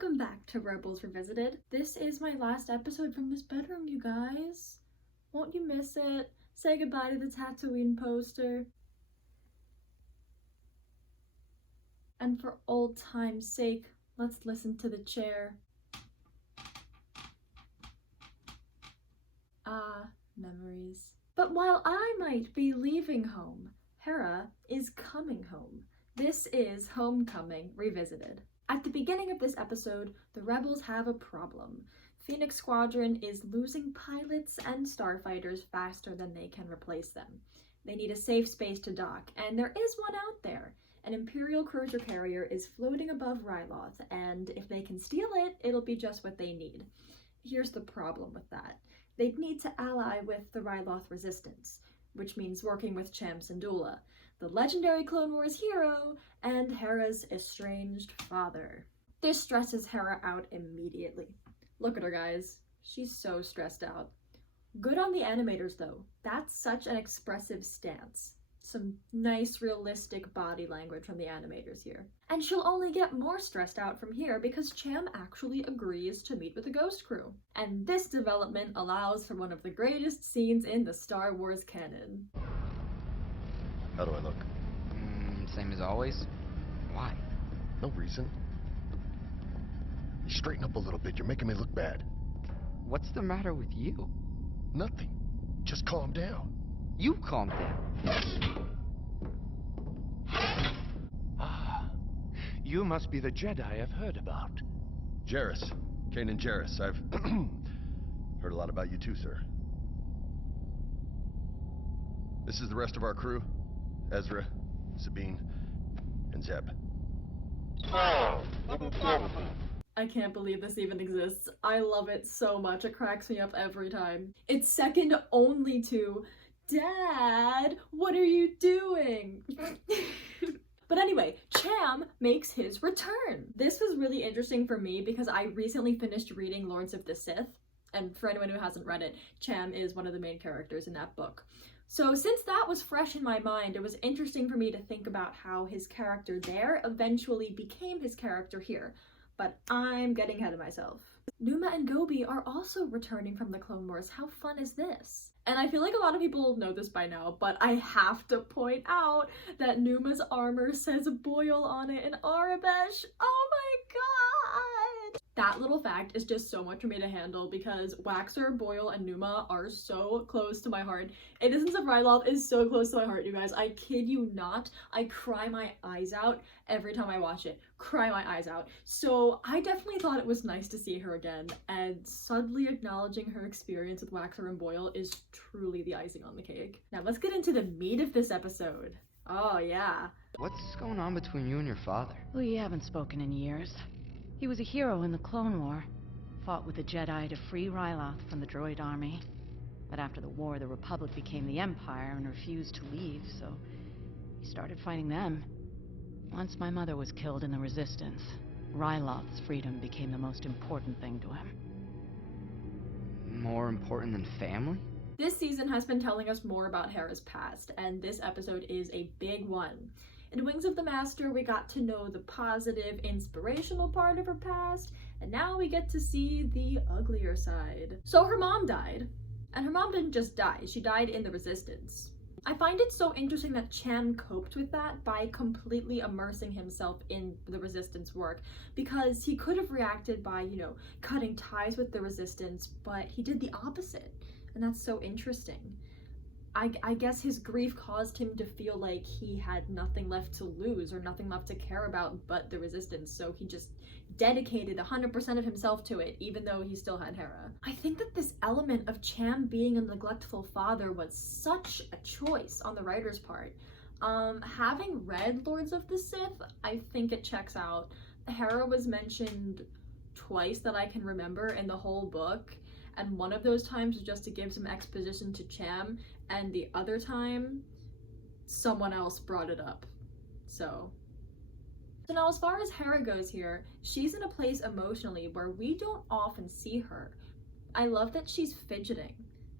Welcome back to Rebels Revisited. This is my last episode from this bedroom, you guys. Won't you miss it? Say goodbye to the Tatooine poster. And for old time's sake, let's listen to the chair. Ah, memories. But while I might be leaving home, Hera is coming home. This is Homecoming Revisited. At the beginning of this episode, the Rebels have a problem. Phoenix Squadron is losing pilots and starfighters faster than they can replace them. They need a safe space to dock, and there is one out there. An Imperial cruiser carrier is floating above Ryloth, and if they can steal it, it'll be just what they need. Here's the problem with that. They'd need to ally with the Ryloth Resistance, which means working with Cham Syndulla, the legendary Clone Wars hero, and Hera's estranged father. This stresses Hera out immediately. Look at her, guys. She's so stressed out. Good on the animators, though. That's such an expressive stance. Some nice, realistic body language from the animators here. And she'll only get more stressed out from here because Cham actually agrees to meet with the Ghost Crew. And this development allows for one of the greatest scenes in the Star Wars canon. How do I look? Same as always. Why? No reason. You straighten up a little bit. You're making me look bad. What's the matter with you? Nothing. Just calm down. You calm down. Ah, you must be the Jedi I've heard about. Jarrus. Kanan Jarrus. I've heard a lot about you too, sir. This is the rest of our crew. Ezra, Sabine, and Zeb. I can't believe this even exists. I love it so much. It cracks me up every time. It's second only to, Dad, what are you doing? But anyway, Cham makes his return. This was really interesting for me because I recently finished reading Lords of the Sith, and for anyone who hasn't read it, Cham is one of the main characters in that book. So since that was fresh in my mind, it was interesting for me to think about how his character there eventually became his character here. But I'm getting ahead of myself. Numa and Gobi are also returning from the Clone Wars. How fun is this? And I feel like a lot of people know this by now, but I have to point out that Numa's armor says Boyle on it in Arabesh. Oh my god! That little fact is just so much for me to handle because Waxer, Boyle, and Numa are so close to my heart. Innocence of Ryloth is so close to my heart, you guys. I kid you not. I cry my eyes out every time I watch it. Cry my eyes out. So I definitely thought it was nice to see her again, and subtly acknowledging her experience with Waxer and Boyle is truly the icing on the cake. Now let's get into the meat of this episode. Oh yeah. What's going on between you and your father? We haven't spoken in years. He was a hero in the Clone War. Fought with the Jedi to free Ryloth from the droid army. But after the war, the Republic became the Empire and refused to leave, so he started fighting them. Once my mother was killed in the Resistance, Ryloth's freedom became the most important thing to him. More important than family? This season has been telling us more about Hera's past, and this episode is a big one. In Wings of the Master, we got to know the positive, inspirational part of her past, and now we get to see the uglier side. So her mom died, and her mom didn't just die, she died in the Resistance. I find it so interesting that Cham coped with that by completely immersing himself in the Resistance work, because he could have reacted by, cutting ties with the Resistance, but he did the opposite, and that's so interesting. I guess his grief caused him to feel like he had nothing left to lose or nothing left to care about but the Resistance, so he just dedicated 100% of himself to it, even though he still had Hera. I think that this element of Cham being a neglectful father was such a choice on the writer's part. Having read Lords of the Sith, I think it checks out. Hera was mentioned twice that I can remember in the whole book, and one of those times was just to give some exposition to Cham, and the other time, someone else brought it up. So now as far as Hera goes here, she's in a place emotionally where we don't often see her. I love that she's fidgeting.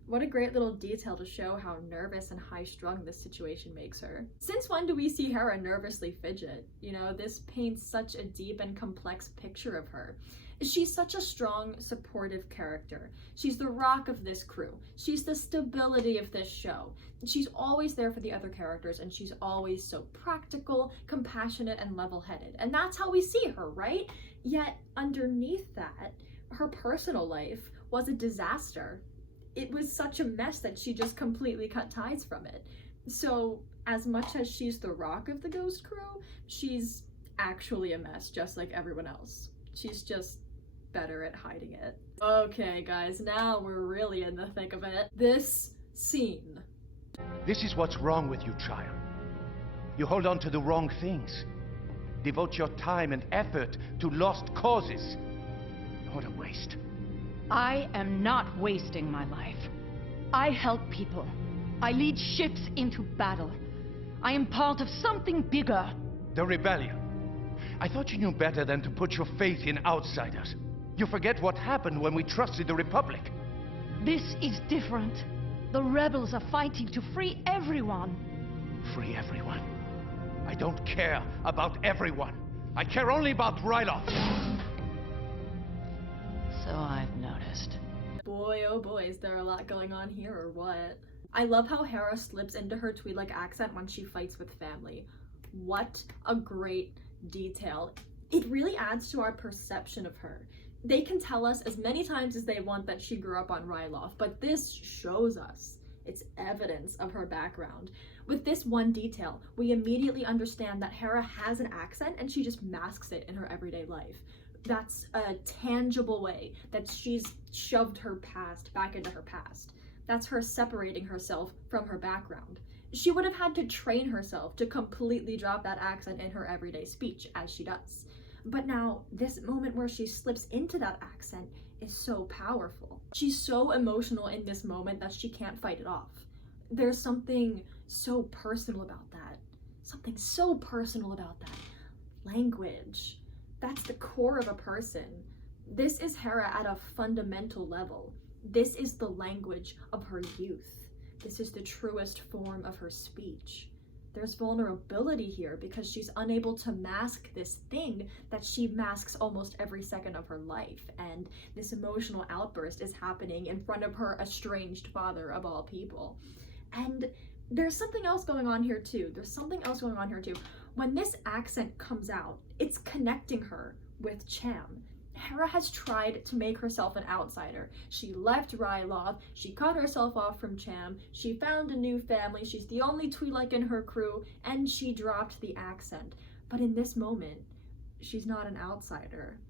What a great little detail to show how nervous and high-strung this situation makes her. Since when do we see Hera nervously fidget? You know, this paints such a deep and complex picture of her. She's such a strong, supportive character. She's the rock of this crew. She's the stability of this show. She's always there for the other characters, and she's always so practical, compassionate, and level-headed. And that's how we see her, right? Yet, underneath that, her personal life was a disaster. It was such a mess that she just completely cut ties from it. So, as much as she's the rock of the Ghost Crew, she's actually a mess, just like everyone else. She's just better at hiding it. Okay, guys, now we're really in the thick of it. This scene. This is what's wrong with you, child. You hold on to the wrong things. Devote your time and effort to lost causes. What a waste. I am not wasting my life. I help people. I lead ships into battle. I am part of something bigger. The rebellion. I thought you knew better than to put your faith in outsiders. You forget what happened when we trusted the Republic. This is different. The rebels are fighting to free everyone. Free everyone. I don't care about everyone. I care only about Ryloth. So I've noticed. Boy, oh boy, is there a lot going on here or what? I love how Hera slips into her Tweed-like accent when she fights with family. What a great detail. It really adds to our perception of her. They can tell us as many times as they want that she grew up on Ryloth, but this shows us. It's evidence of her background. With this one detail, we immediately understand that Hera has an accent and she just masks it in her everyday life. That's a tangible way that she's shoved her past back into her past. That's her separating herself from her background. She would have had to train herself to completely drop that accent in her everyday speech, as she does. But now, this moment where she slips into that accent is so powerful. She's so emotional in this moment that she can't fight it off. There's something so personal about that. Something so personal about that. Language. That's the core of a person. This is Hera at a fundamental level. This is the language of her youth. This is the truest form of her speech. There's vulnerability here because she's unable to mask this thing that she masks almost every second of her life. And this emotional outburst is happening in front of her estranged father of all people. And there's something else going on here too. When this accent comes out, it's connecting her with Cham. Hera has tried to make herself an outsider. She left Ryloth, she cut herself off from Cham, she found a new family, she's the only Twi'lek in her crew, and she dropped the accent. But in this moment, she's not an outsider.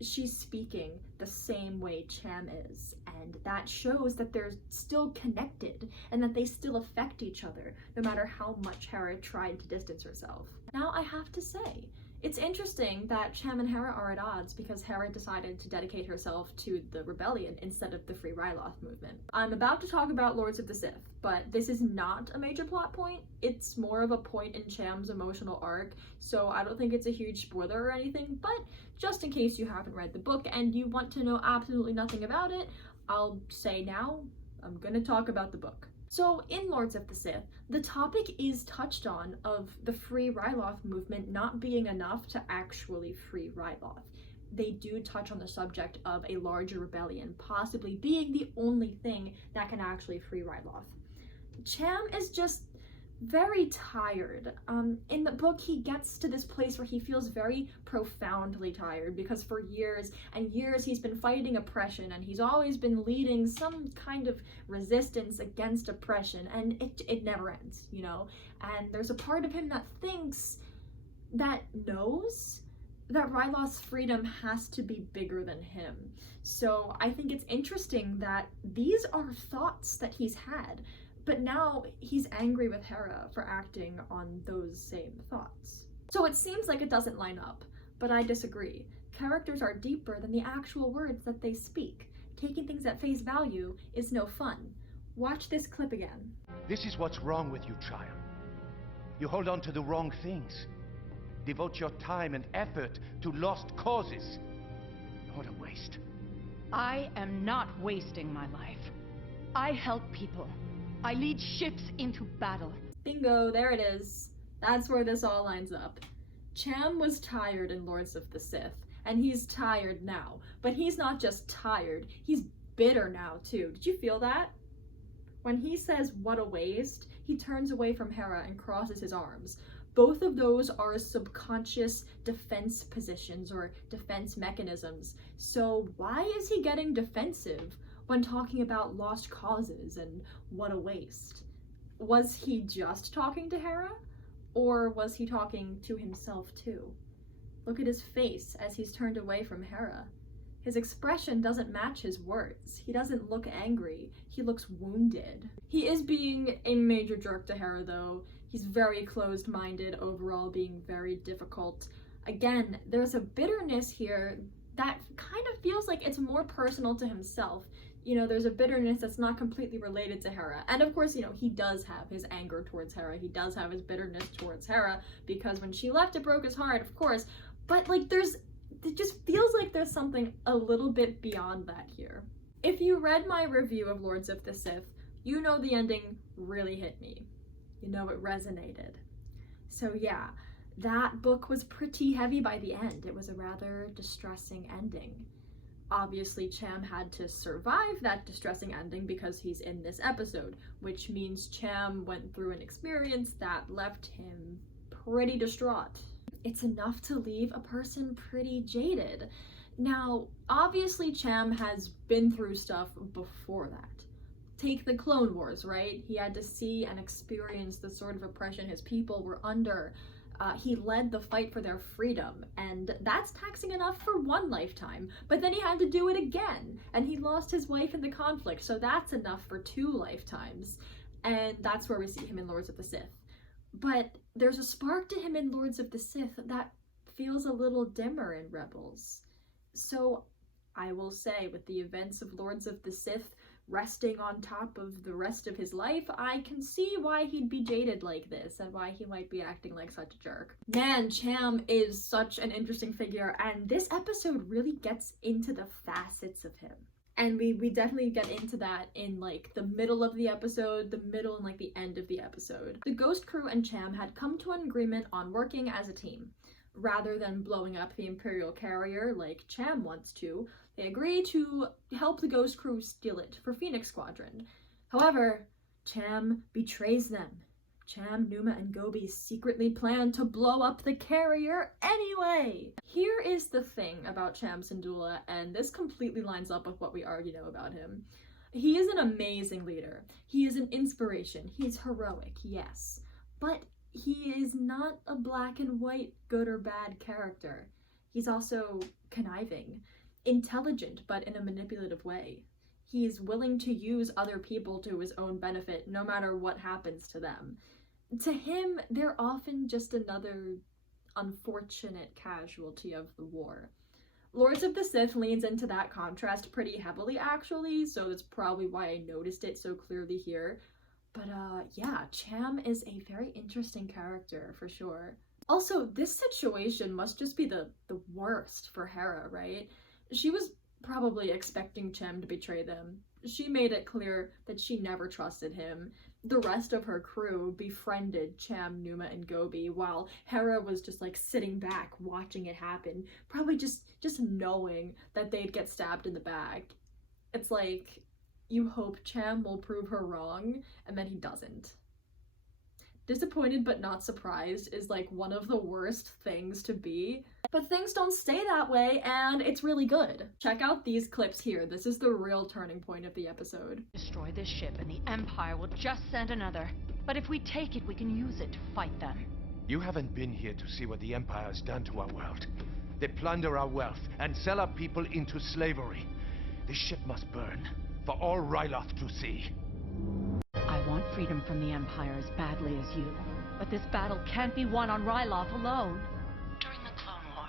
She's speaking the same way Cham is, and that shows that they're still connected and that they still affect each other, no matter how much Hera tried to distance herself. Now, I have to say, it's interesting that Cham and Hera are at odds because Hera decided to dedicate herself to the rebellion instead of the Free Ryloth movement. I'm about to talk about Lords of the Sith, but this is not a major plot point. It's more of a point in Cham's emotional arc, so I don't think it's a huge spoiler or anything, but just in case you haven't read the book and you want to know absolutely nothing about it, I'll say now, I'm gonna talk about the book. So in Lords of the Sith, the topic is touched on of the Free Ryloth movement not being enough to actually free Ryloth. They do touch on the subject of a larger rebellion possibly being the only thing that can actually free Ryloth. Cham is just very tired. In the book, he gets to this place where he feels very profoundly tired because for years and years he's been fighting oppression and he's always been leading some kind of resistance against oppression, and it never ends, you know? And there's a part of him that knows that Ryloth's freedom has to be bigger than him. So I think it's interesting that these are thoughts that he's had, but now he's angry with Hera for acting on those same thoughts. So it seems like it doesn't line up, but I disagree. Characters are deeper than the actual words that they speak. Taking things at face value is no fun. Watch this clip again. This is what's wrong with you, child. You hold on to the wrong things. Devote your time and effort to lost causes. What a waste. I am not wasting my life. I help people. I lead ships into battle. Bingo, there it is. That's where this all lines up. Cham was tired in Lords of the Sith, and he's tired now. But he's not just tired, he's bitter now too. Did you feel that? When he says, "what a waste," he turns away from Hera and crosses his arms. Both of those are subconscious defense positions or defense mechanisms. So why is he getting defensive when talking about lost causes and what a waste? Was he just talking to Hera? Or was he talking to himself too? Look at his face as he's turned away from Hera. His expression doesn't match his words. He doesn't look angry. He looks wounded. He is being a major jerk to Hera though. He's very closed-minded overall, being very difficult. Again, there's a bitterness here that kind of feels like it's more personal to himself. You know, there's a bitterness that's not completely related to Hera. And of course, you know, he does have his anger towards Hera. He does have his bitterness towards Hera because when she left, it broke his heart, of course. But like, it just feels like there's something a little bit beyond that here. If you read my review of Lords of the Sith, you know the ending really hit me. You know it resonated. So yeah, that book was pretty heavy by the end. It was a rather distressing ending. Obviously, Cham had to survive that distressing ending because he's in this episode, which means Cham went through an experience that left him pretty distraught. It's enough to leave a person pretty jaded. Now, obviously Cham has been through stuff before that. Take the Clone Wars, right? He had to see and experience the sort of oppression his people were under. He led the fight for their freedom, and that's taxing enough for one lifetime, but then he had to do it again, and he lost his wife in the conflict, so that's enough for 2 lifetimes, and that's where we see him in Lords of the Sith. But there's a spark to him in Lords of the Sith that feels a little dimmer in Rebels. So I will say, with the events of Lords of the Sith resting on top of the rest of his life, I can see why he'd be jaded like this and why he might be acting like such a jerk. Man, Cham is such an interesting figure, and this episode really gets into the facets of him. And we definitely get into that in like the middle of the episode, the middle and like the end of the episode. The Ghost Crew and Cham had come to an agreement on working as a team. Rather than blowing up the Imperial carrier like Cham wants to, they agree to help the Ghost Crew steal it for Phoenix Squadron. However, Cham betrays them. Cham, Numa, and Gobi secretly plan to blow up the carrier anyway! Here is the thing about Cham Syndulla, and this completely lines up with what we already know about him. He is an amazing leader. He is an inspiration. He's heroic, yes. But he is not a black and white good or bad character. He's also conniving, intelligent, but in a manipulative way. He's willing to use other people to his own benefit, no matter what happens to them. To him, they're often just another unfortunate casualty of the war. Lords of the Sith leans into that contrast pretty heavily, actually, so that's probably why I noticed it so clearly here. But yeah, Cham is a very interesting character, for sure. Also, this situation must just be the worst for Hera, right? She was probably expecting Cham to betray them. She made it clear that she never trusted him. The rest of her crew befriended Cham, Numa, and Gobi, while Hera was just like sitting back watching it happen, probably just knowing that they'd get stabbed in the back. It's like, you hope Cham will prove her wrong, and then he doesn't. Disappointed but not surprised is like one of the worst things to be. But things don't stay that way, and it's really good. Check out these clips here. This is the real turning point of the episode. Destroy this ship and the Empire will just send another. But if we take it, we can use it to fight them. You haven't been here to see what the Empire has done to our world. They plunder our wealth and sell our people into slavery. This ship must burn for all Ryloth to see. I want freedom from the Empire as badly as you. But this battle can't be won on Ryloth alone. During the Clone War,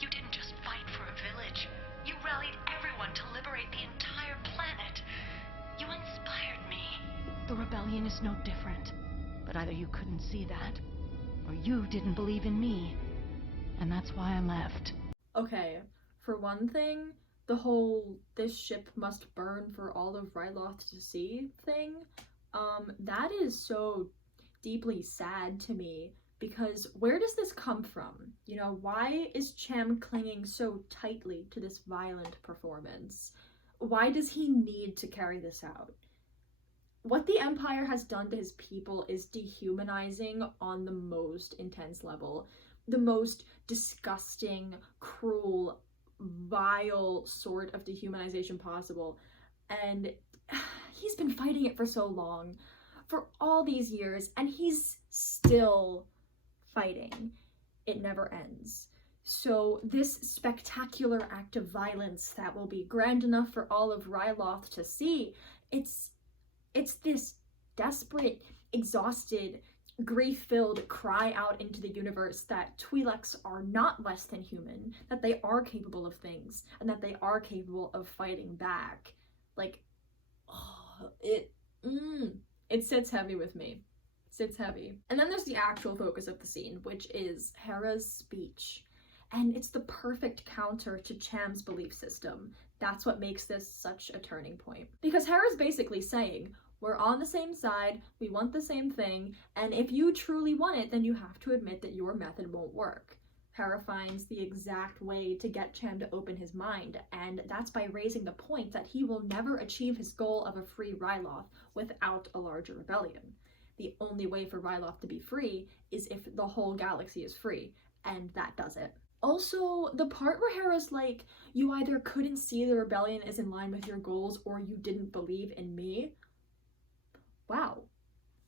you didn't just fight for a village. You rallied everyone to liberate the entire planet. You inspired me. The rebellion is no different. But either you couldn't see that, or you didn't believe in me. And that's why I left. Okay, for one thing, the whole "this ship must burn for all of Ryloth to see" thing, that is so deeply sad to me, because where does this come from? You know, why is Cham clinging so tightly to this violent performance? Why does he need to carry this out? What the Empire has done to his people is dehumanizing on the most intense level. The most disgusting, cruel, vile sort of dehumanization possible. And he's been fighting it for so long, for all these years, and he's still fighting. It never ends. So this spectacular act of violence that will be grand enough for all of Ryloth to see, it's this desperate, exhausted, grief-filled cry out into the universe that Twi'leks are not less than human, that they are capable of things, and that they are capable of fighting back. Like, oh, it sits heavy with me. Sits heavy. And then there's the actual focus of the scene, which is Hera's speech. And it's the perfect counter to Cham's belief system. That's what makes this such a turning point. Because Hera's basically saying, we're on the same side, we want the same thing, and if you truly want it, then you have to admit that your method won't work. Hera finds the exact way to get Cham to open his mind, and that's by raising the point that he will never achieve his goal of a free Ryloth without a larger rebellion. The only way for Ryloth to be free is if the whole galaxy is free, and that does it. Also, the part where Hera's like, you either couldn't see the rebellion is in line with your goals or you didn't believe in me. Wow,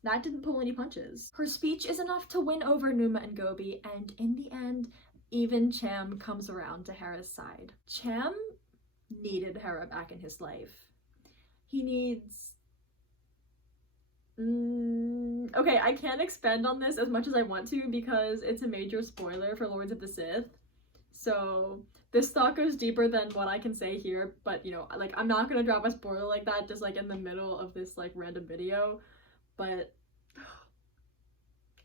that didn't pull any punches. Her speech is enough to win over Numa and Gobi, and in the end, even Cham comes around to Hera's side. Cham needed Hera back in his life. He needs... Okay, I can't expand on this as much as I want to because it's a major spoiler for Lords of the Sith. So this thought goes deeper than what I can say here, but you know, like, I'm not gonna drop a spoiler like that just like in the middle of this like random video, but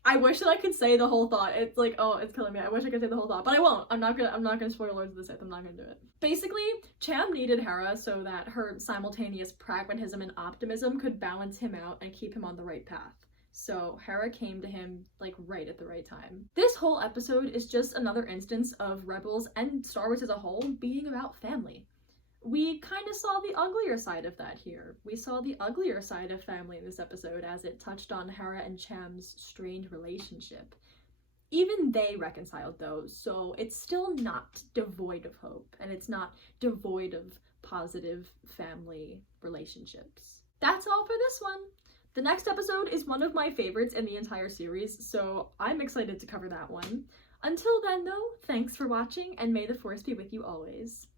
I wish that I could say the whole thought. It's like, oh, it's killing me. I wish I could say the whole thought, but I won't. I'm not gonna spoil Lords of the Sith. I'm not gonna do it. Basically, Cham needed Hera so that her simultaneous pragmatism and optimism could balance him out and keep him on the right path. So Hera came to him like right at the right time. This whole episode is just another instance of Rebels and Star Wars as a whole being about family. We kind of saw the uglier side of that here. We saw the uglier side of family in this episode as it touched on Hera and Cham's strained relationship. Even they reconciled though, so it's still not devoid of hope, and it's not devoid of positive family relationships. That's all for this one. The next episode is one of my favorites in the entire series, so I'm excited to cover that one. Until then though, thanks for watching, and may the Force be with you always.